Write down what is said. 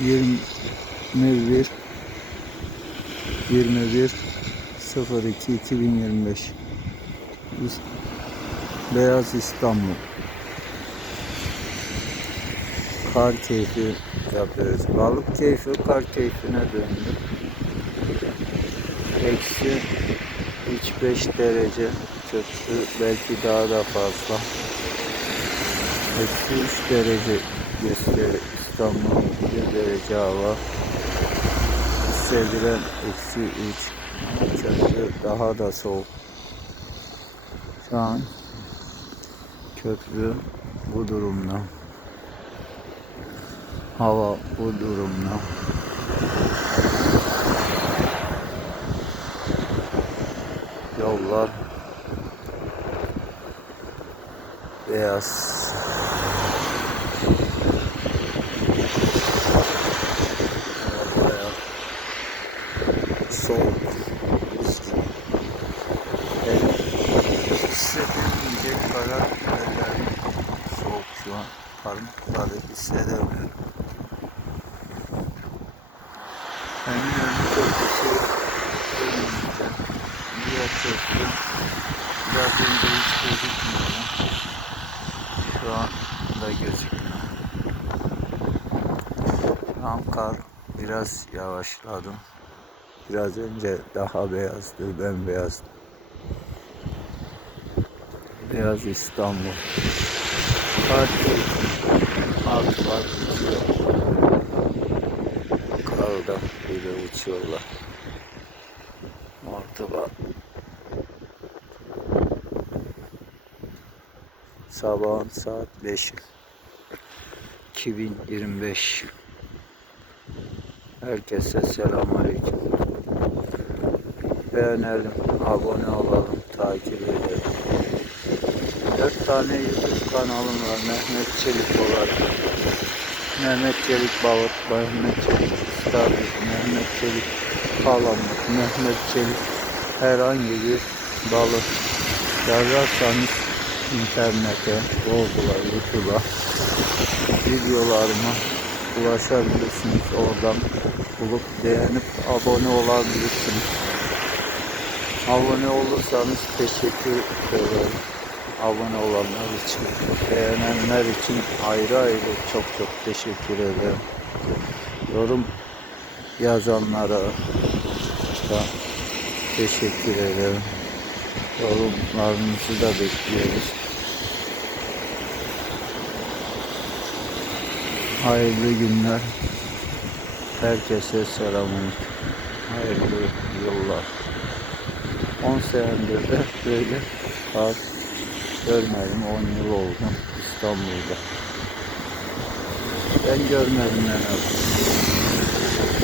21 21 02 2025 İs- Beyaz İstanbul Kar keyfi yapıyoruz. Balık keyfi kar keyfine döndü. Eksi 3-5 derece kötü belki daha da fazla. Eksi 3 derece gösteriyor İstanbul 1 derece hava. Hissedilen eksi 3 köprü daha da soğuk. Şu an köprü bu durumda. Hava bu durumda. Yollar beyaz. Bayağı soğuk. Buz gibi. Ben hissedemeyecek kadar ellerim soğuk şu an. Parmakları hissedemiyorum. Eminönü köprüsü önümüzde. Diğer köprü biraz önce hiç gözükmüyor. Şu an da gözükmüyor. Şu an kar biraz yavaşladım. Biraz önce daha beyazdı, bembeyazdı. Beyaz İstanbul. Parti alt var uçuyor. Karda böyle uçuyorlar. Ortada sabahın saat 5 2025 Herkese selamünaleyküm. Beğenelim, abone olalım, takip edelim. Tane YouTube kanalım var. Mehmet Çelik olarak. Mehmet Çelik Balık, Mehmet Çelik Stabil, Mehmet Çelik Palamut, Mehmet Çelik herhangi bir balık yazarsanız internete, Google'a, YouTube'a videolarıma ulaşabilirsiniz. Oradan bulup beğenip abone olabilirsiniz. Abone olursanız teşekkür ederim. Abone olanlar için, beğenenler için ayrı ayrı çok çok teşekkür ederim. Yorum yazanlara da teşekkür ederim. Yorumlarınızı da bekliyoruz. Hayırlı günler. Herkese selamünaleyküm. Hayırlı yıllar. 10 senedir de böyle kar görmedim. 10 yıl oldu İstanbul'da. Ben görmedim en.